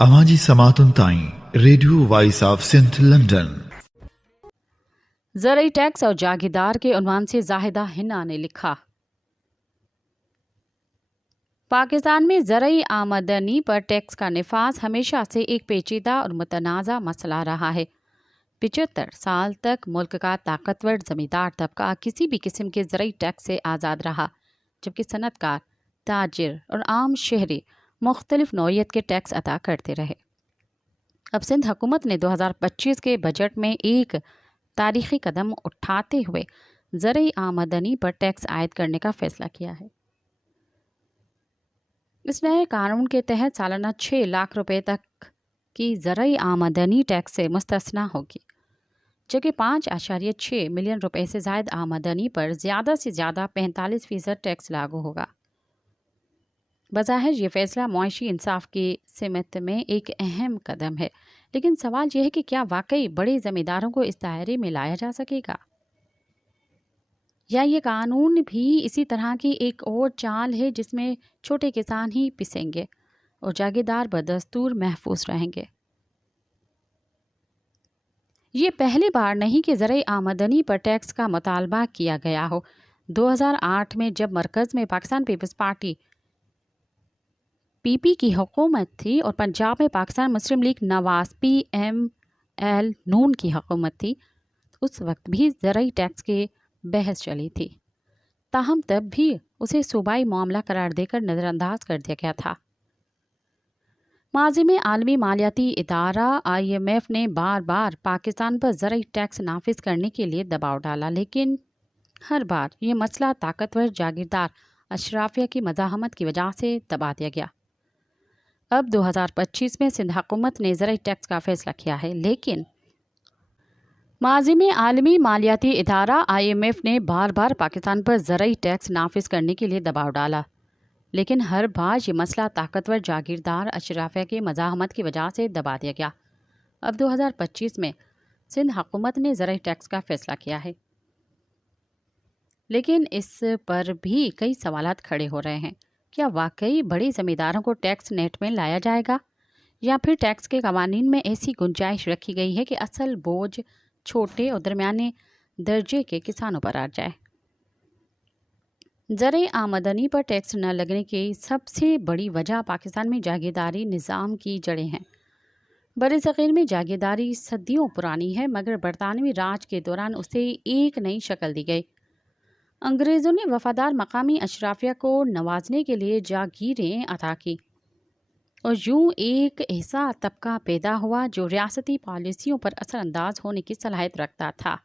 आवाज़ी समातुन ताईं radio voice of Sindh London. ज़रई टैक्स और जागीरदार के उन्वान से जाहिदा हिना ने लिखा, पाकिस्तान में ज़रई आमदनी पर टैक्स का निफाज हमेशा से एक पेचीदा और मुतनाज़ा मसला रहा है। 75 साल तक मुल्क का ताकतवर ज़मींदार तबका किसी भी किस्म के ज़रई टैक्स से आज़ाद रहा, जबकि सनतकार, ताजिर और आम शहरी मुख्तलिफ नौइयत के टैक्स अदा करते रहे। अब सिंध हुकूमत ने 2025 के बजट में एक तारीखी कदम उठाते हुए ज़रई आमदनी पर टैक्स आयद करने का फैसला किया है। इस नए कानून के तहत सालाना 6 लाख रुपए तक की ज़रई आमदनी टैक्स से मुस्तस्ना होगी, जबकि 5.6 मिलियन रुपए से ज़ायद आमदनी पर ज़्यादा से ज़्यादा 45% टैक्स लागू होगा। बज़ाहिर ये फैसला मुआशी इंसाफ की सिमत में एक अहम कदम है, लेकिन सवाल यह है कि क्या वाकई बड़े ज़मींदारों को इस दायरे में लाया जा सकेगा, या ये कानून भी इसी तरह की एक और चाल है जिसमें छोटे किसान ही पिसेंगे और जागीरदार बदस्तूर महफूज रहेंगे। ये पहली बार नहीं कि ज़रई आमदनी पर टैक्स का मुतालबा किया गया हो। 2008 में जब मरकज़ में पाकिस्तान पीपल्स पार्टी पीपी की हुकूमत थी और पंजाब में पाकिस्तान मुस्लिम लीग नवाज PML नून की हुकूमत थी, उस वक्त भी ज़रई टैक्स की बहस चली थी। ताहम तब भी उसे सूबाई मामला करार देकर नज़रअंदाज कर दिया गया था। माजी में आलमी मालियाती इदारा IMF ने बार बार पाकिस्तान पर ज़रई टैक्स नाफिज करने के लिए दबाव डाला, लेकिन हर बार ये मसला ताकतवर जागीरदार अशराफिया की मज़ाहमत की वजह से दबा दिया गया। अब 2025 में सिंध हुकूमत ने ज़रई टैक्स का फैसला किया है, लेकिन माजी में आलमी मालियाती इदारा IMF ने बार बार पाकिस्तान पर ज़रई टैक्स नाफिज करने के लिए दबाव डाला, लेकिन हर बार ये मसला ताकतवर जागीरदार अशराफिया की मज़ाहमत की वजह से दबा दिया गया। अब 2025 में सिंध हुकूमत ने ज़रई टैक्स का फैसला किया है, लेकिन इस पर भी कई सवालात खड़े हो रहे हैं। क्या वाकई बड़े ज़मींदारों को टैक्स नेट में लाया जाएगा, या फिर टैक्स के कवानीन में ऐसी गुंजाइश रखी गई है कि असल बोझ छोटे और दरमियाने दर्जे के किसानों पर आ जाए। ज़रई आमदनी पर टैक्स न लगने की सबसे बड़ी वजह पाकिस्तान में जागीरदारी निज़ाम की जड़ें हैं। बरे-सग़ीर में जागीरदारी सदियों पुरानी है, मगर बरतानवी राज के दौरान उसे एक नई शक्ल दी गई। अंग्रेज़ों ने वफादार मकामी अशराफिया को नवाजने के लिए जागीरें अता की और यूं एक ऐसा तबका पैदा हुआ जो रियासती पॉलिसियों पर असरअंदाज होने की सलाहियत रखता था।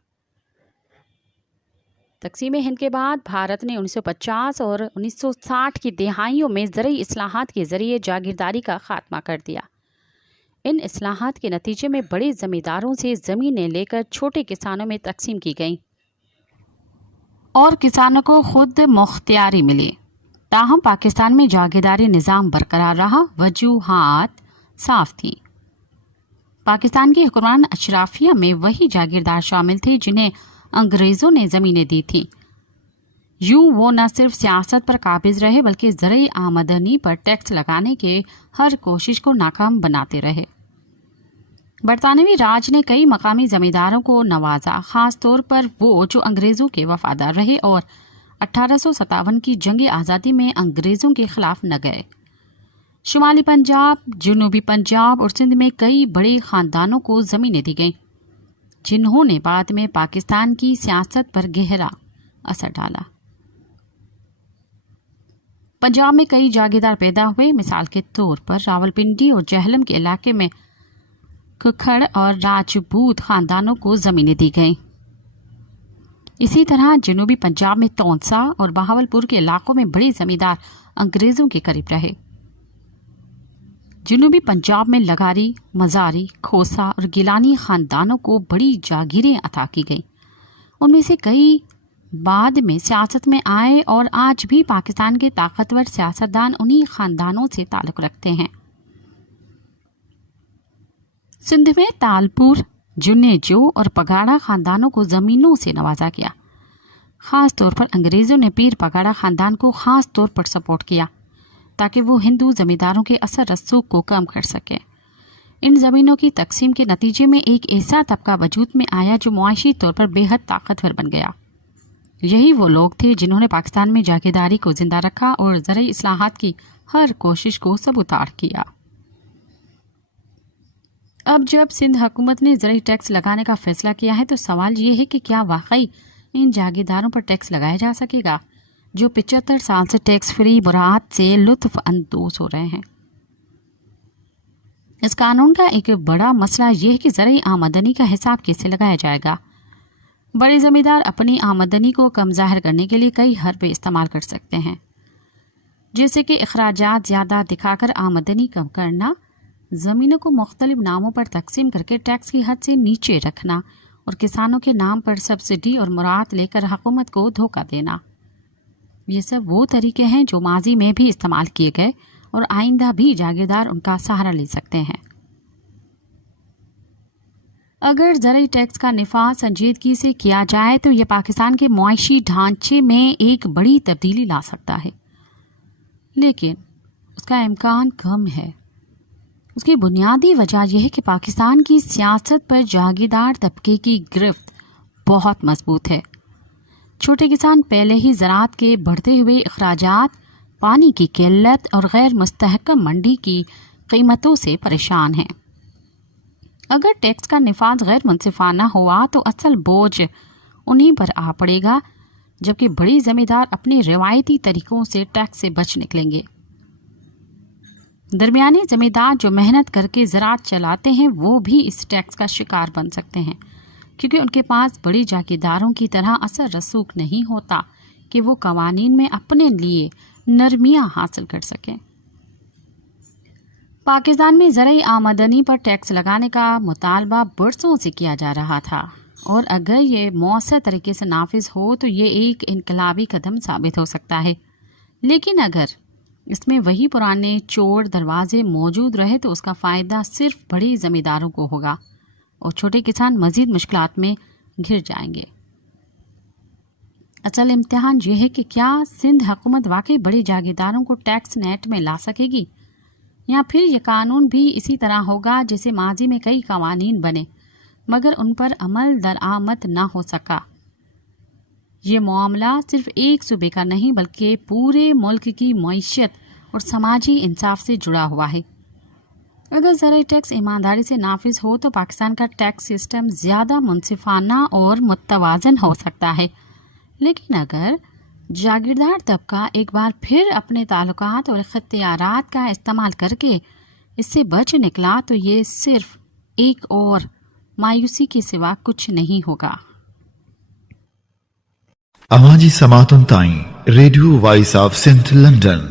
तक़सीम हिंद के बाद भारत ने 1950 और 1960 की दहाइयों में ज़रई इस्लाहात के ज़रिए जागीरदारी का खात्मा कर दिया। इन इस्लाहात के नतीजे में बड़े ज़मींदारों से ज़मीनें लेकर छोटे किसानों में तकसीम की गईं और किसानों को खुद मुख्तियारी मिली। ताहम पाकिस्तान में जागीरदारी निज़ाम बरकरार रहा। वजूहात साफ थी। पाकिस्तान के हुक्मरान अशराफिया में वही जागीरदार शामिल थे जिन्हें अंग्रेज़ों ने ज़मीनें दी थी। यूं वो न सिर्फ सियासत पर काबिज रहे, बल्कि ज़रई आमदनी पर टैक्स लगाने के हर कोशिश को नाकाम बनाते रहे। बरतानवी राज ने कई मकामी ज़मींदारों को नवाजा, ख़ास तौर पर वो जो अंग्रेज़ों के वफादार रहे और 1857 की जंग आज़ादी में अंग्रेज़ों के खिलाफ न गए। शुमाली पंजाब, जनूबी पंजाब और सिंध में कई बड़े ख़ानदानों को ज़मीनें दी गईं, जिन्होंने बाद में पाकिस्तान की सियासत पर गहरा असर डाला। पंजाब में कई जागीरदार पैदा हुए। मिसाल के तौर पर रावलपिंडी और जहलम के इलाके में कुखड़ और राजपूत खानदानों को ज़मीनें दी गईं। इसी तरह जनूबी पंजाब में तौंसा और बहावलपुर के इलाकों में बड़े ज़मींदार अंग्रेज़ों के करीब रहे। जनूबी पंजाब में लगारी, मज़ारी, खोसा और गिलानी खानदानों को बड़ी जागीरें अता की गईं। उनमें से कई बाद में सियासत में आए और आज भी पाकिस्तान के ताकतवर सियासतदान उन्हीं खानदानों से ताल्लुक़ रखते हैं। सिंध में तालपुर, जुन्नेजो और पगाड़ा खानदानों को ज़मीनों से नवाजा गया। ख़ास तौर पर अंग्रेज़ों ने पीर पगाड़ा खानदान को ख़ास तौर पर सपोर्ट किया ताकि वो हिंदू ज़मींदारों के असर रसूख को कम कर सके इन ज़मीनों की तकसीम के नतीजे में एक ऐसा तबका वजूद में आया जो मुआशी तौर पर बेहद ताकतवर बन गया। यही वो लोग थे जिन्होंने पाकिस्तान में जागीरदारी को जिंदा रखा और ज़रई इस्लाहात की हर कोशिश को सबूतार किया। अब जब सिंध हुकूमत ने ज़रई टैक्स लगाने का फैसला किया है तो सवाल ये है कि क्या वाकई इन जागीरदारों पर टैक्स लगाया जा सकेगा जो 75 साल से टैक्स फ्री बरात से लुत्फ अंदोज हो रहे हैं। इस कानून का एक बड़ा मसला यह है कि ज़रई आमदनी का हिसाब कैसे लगाया जाएगा। बड़े ज़मींदार अपनी आमदनी को कम ज़ाहिर करने के लिए कई हरबे इस्तेमाल कर सकते हैं, जैसे कि अखराजात ज़्यादा दिखाकर आमदनी कम करना, ज़मीनों को मुख्तलिफ नामों पर तकसीम करके टैक्स की हद से नीचे रखना और किसानों के नाम पर सब्सिडी और मुराद लेकर हुकूमत को धोखा देना। ये सब वो तरीके हैं जो माजी में भी इस्तेमाल किए गए और आइंदा भी जागीरदार उनका सहारा ले सकते हैं। अगर ज़रई टैक्स का निफाज संजीदगी से किया जाए तो ये पाकिस्तान के मुआशी ढांचे में एक बड़ी तब्दीली ला सकता है, लेकिन उसका इम्कान कम है। उसकी बुनियादी वजह यह है कि पाकिस्तान की सियासत पर जागीरदार तबके की गिरफ्त बहुत मजबूत है। छोटे किसान पहले ही ज़राअत के बढ़ते हुए अखराजात, पानी की किल्लत और गैर मुस्तहकम मंडी की कीमतों से परेशान हैं। अगर टैक्स का निफाज गैर मुनसिफाना हुआ तो असल बोझ उन्हीं पर आ पड़ेगा, जबकि बड़ी ज़मींदार अपने रिवायती तरीकों से टैक्स से बच निकलेंगे। दरमियानी ज़मींदार जो मेहनत करके ज़राअत चलाते हैं वो भी इस टैक्स का शिकार बन सकते हैं, क्योंकि उनके पास बड़ी जागीरदारों की तरह असर रसूख नहीं होता कि वो कवानीन में अपने लिए नरमियाँ हासिल कर सकें। पाकिस्तान में ज़रई आमदनी पर टैक्स लगाने का मुतालबा बरसों से किया जा रहा था, और अगर ये मौसर तरीके से नाफिज हो तो ये एक इनकलाबी कदम साबित हो सकता है। लेकिन अगर इसमें वही पुराने चोर दरवाजे मौजूद रहे तो उसका फ़ायदा सिर्फ बड़े ज़मींदारों को होगा और छोटे किसान मज़ीद मुश्किलात में घिर जाएंगे। असल इम्तिहान ये है कि क्या सिंध हुकूमत वाकई बड़े जागीरदारों को टैक्स नेट में ला सकेगी, या फिर यह कानून भी इसी तरह होगा जैसे माजी में कई कवानीन बने मगर उन पर अमल दरामद ना हो सका। ये मामला सिर्फ एक सूबे का नहीं बल्कि पूरे मुल्क की मईशत और समाजी इंसाफ से जुड़ा हुआ है। अगर ज़रई टैक्स ईमानदारी से नाफिज हो तो पाकिस्तान का टैक्स सिस्टम ज़्यादा मुनसिफाना और मुतवाज़न हो सकता है, लेकिन अगर जागीरदार तबका एक बार फिर अपने ताल्लुकात और इख्तियारात का इस्तेमाल करके इससे बच निकला तो ये सिर्फ एक और मायूसी के सिवा कुछ नहीं होगा। अवाजी समातुन ताई radio voice of Sindh London